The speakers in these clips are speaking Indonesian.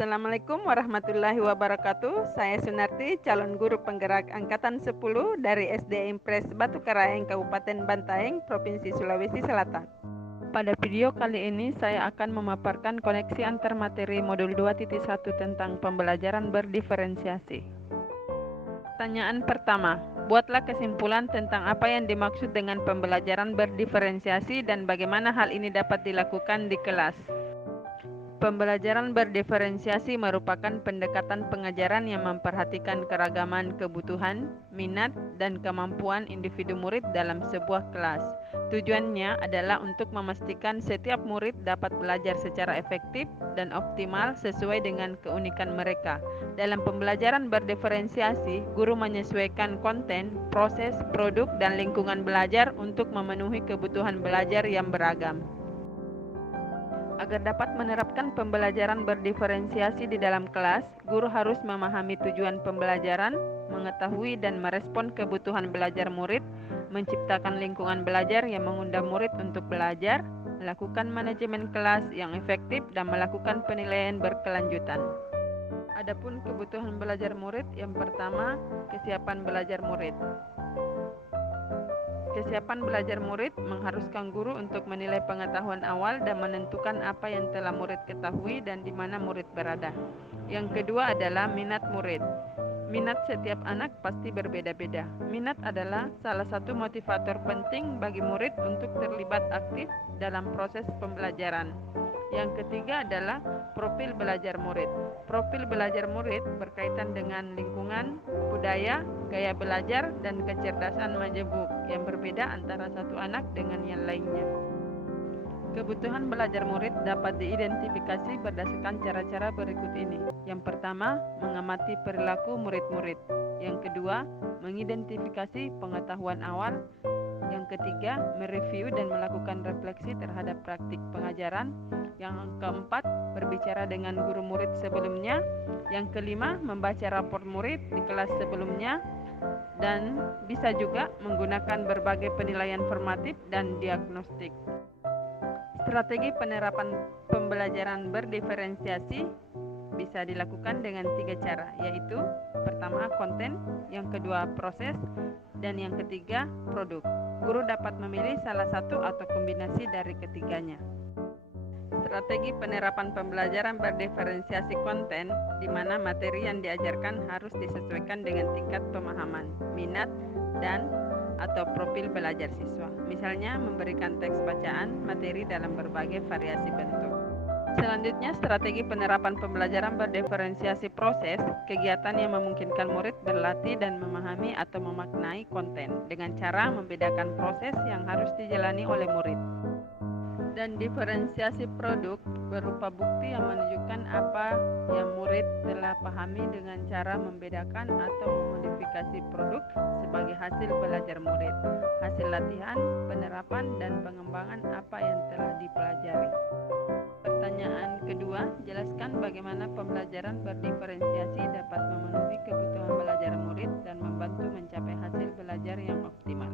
Assalamualaikum warahmatullahi wabarakatuh. Saya Sunarti, calon guru penggerak angkatan 10 dari SD Impres Batu Karaeng, Kabupaten Bantaeng, Provinsi Sulawesi Selatan. Pada video kali ini saya akan memaparkan koneksi antar materi modul 2.1 tentang pembelajaran berdiferensiasi. Pertanyaan pertama, buatlah kesimpulan tentang apa yang dimaksud dengan pembelajaran berdiferensiasi dan bagaimana hal ini dapat dilakukan di kelas. Pembelajaran berdiferensiasi merupakan pendekatan pengajaran yang memperhatikan keragaman kebutuhan, minat, dan kemampuan individu murid dalam sebuah kelas. Tujuannya adalah untuk memastikan setiap murid dapat belajar secara efektif dan optimal sesuai dengan keunikan mereka. Dalam pembelajaran berdiferensiasi, guru menyesuaikan konten, proses, produk, dan lingkungan belajar untuk memenuhi kebutuhan belajar yang beragam. Agar dapat menerapkan pembelajaran berdiferensiasi di dalam kelas, guru harus memahami tujuan pembelajaran, mengetahui dan merespon kebutuhan belajar murid, menciptakan lingkungan belajar yang mengundang murid untuk belajar, melakukan manajemen kelas yang efektif, dan melakukan penilaian berkelanjutan. Adapun kebutuhan belajar murid, yang pertama, kesiapan belajar murid. Kesiapan belajar murid mengharuskan guru untuk menilai pengetahuan awal dan menentukan apa yang telah murid ketahui dan di mana murid berada. Yang kedua adalah minat murid. Minat setiap anak pasti berbeda-beda. Minat adalah salah satu motivator penting bagi murid untuk terlibat aktif dalam proses pembelajaran. Yang ketiga adalah profil belajar murid. Profil belajar murid berkaitan dengan lingkungan, budaya, gaya belajar, dan kecerdasan majemuk yang berbeda antara satu anak dengan yang lainnya. Kebutuhan belajar murid dapat diidentifikasi berdasarkan cara-cara berikut ini. Yang pertama, mengamati perilaku murid-murid. Yang kedua, mengidentifikasi pengetahuan awal. Yang ketiga, mereview dan melakukan refleksi terhadap praktik pengajaran. Yang keempat, berbicara dengan guru murid sebelumnya. Yang kelima, membaca rapor murid di kelas sebelumnya. Dan bisa juga menggunakan berbagai penilaian formatif dan diagnostik. Strategi penerapan pembelajaran berdiferensiasi bisa dilakukan dengan 3 cara, yaitu pertama konten, yang kedua proses, dan yang ketiga produk. Guru dapat memilih salah satu atau kombinasi dari ketiganya. Strategi penerapan pembelajaran berdiferensiasi konten, di mana materi yang diajarkan harus disesuaikan dengan tingkat pemahaman, minat, dan atau profil belajar siswa. Misalnya memberikan teks bacaan materi dalam berbagai variasi bentuk. Selanjutnya, strategi penerapan pembelajaran berdiferensiasi proses, kegiatan yang memungkinkan murid berlatih dan memahami atau memaknai konten dengan cara membedakan proses yang harus dijalani oleh murid. Dan diferensiasi produk berupa bukti yang menunjukkan apa yang murid telah pahami dengan cara membedakan atau memodifikasi produk sebagai hasil belajar murid, hasil latihan, penerapan, dan pengembangan apa yang telah dipelajari. Pertanyaan kedua, jelaskan bagaimana pembelajaran berdiferensiasi dapat memenuhi kebutuhan belajar murid dan membantu mencapai hasil belajar yang optimal.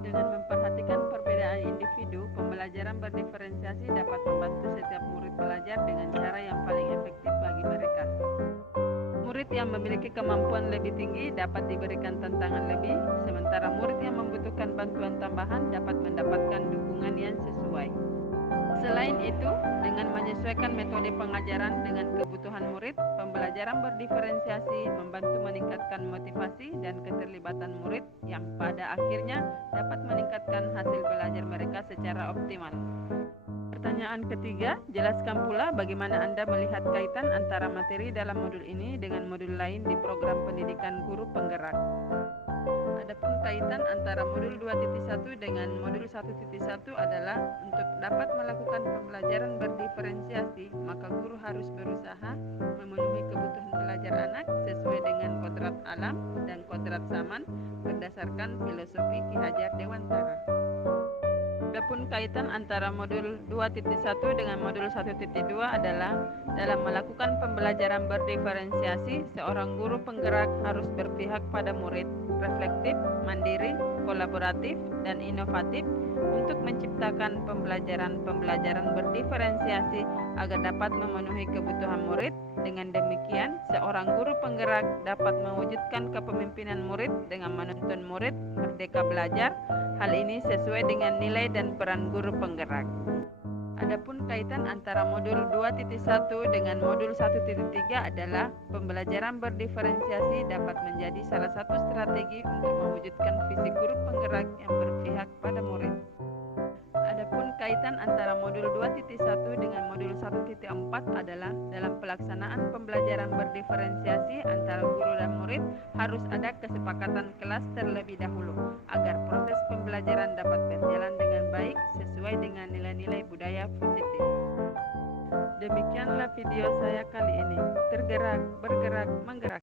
Dengan memperhatikan perbedaan individu, pembelajaran berdiferensiasi dapat membantu setiap murid belajar dengan cara yang paling efektif bagi mereka. Murid yang memiliki kemampuan lebih tinggi dapat diberikan tantangan lebih, sementara murid yang membutuhkan bantuan tambahan dapat mendapatkan dukungan yang sesuai. Selain itu, dengan menyesuaikan metode pengajaran dengan kebutuhan murid, pembelajaran berdiferensiasi membantu meningkatkan motivasi dan keterlibatan murid yang pada akhirnya dapat meningkatkan hasil belajar mereka secara optimal. Pertanyaan ketiga, jelaskan pula bagaimana Anda melihat kaitan antara materi dalam modul ini dengan modul lain di program pendidikan guru penggerak. Adapun kaitan antara modul 2.1 dengan modul 1.1 adalah untuk dapat melakukan pembelajaran berdiferensiasi, maka guru harus berusaha memenuhi kebutuhan belajar anak sesuai dengan kodrat alam dan kodrat zaman berdasarkan filosofi Ki Hajar Dewantara. Adapun kaitan antara modul 2.1 dengan modul 1.2 adalah dalam melakukan pembelajaran berdiferensiasi, seorang guru penggerak harus berpihak pada murid, reflektif, mandiri, kolaboratif, kolaboratif dan inovatif untuk menciptakan pembelajaran berdiferensiasi agar dapat memenuhi kebutuhan murid. Dengan demikian, seorang guru penggerak dapat mewujudkan kepemimpinan murid dengan menuntun murid merdeka belajar. Hal ini sesuai dengan nilai dan peran guru penggerak. Adapun kaitan antara modul 2.1 dengan modul 1.3 adalah pembelajaran berdiferensiasi dapat menjadi salah satu strategi untuk mewujudkan visi guru penggerak yang berpihak pada murid. Adapun kaitan antara modul 2.1 dengan modul 1.4 adalah dalam pelaksanaan pembelajaran berdiferensiasi antara guru dan murid harus ada kesepakatan kelas terlebih dahulu agar proses pembelajaran dapat berjalan dengan baik sesuai dengan nilai-nilai budaya positif. Demikianlah video saya kali ini. Tergerak, bergerak, menggerak.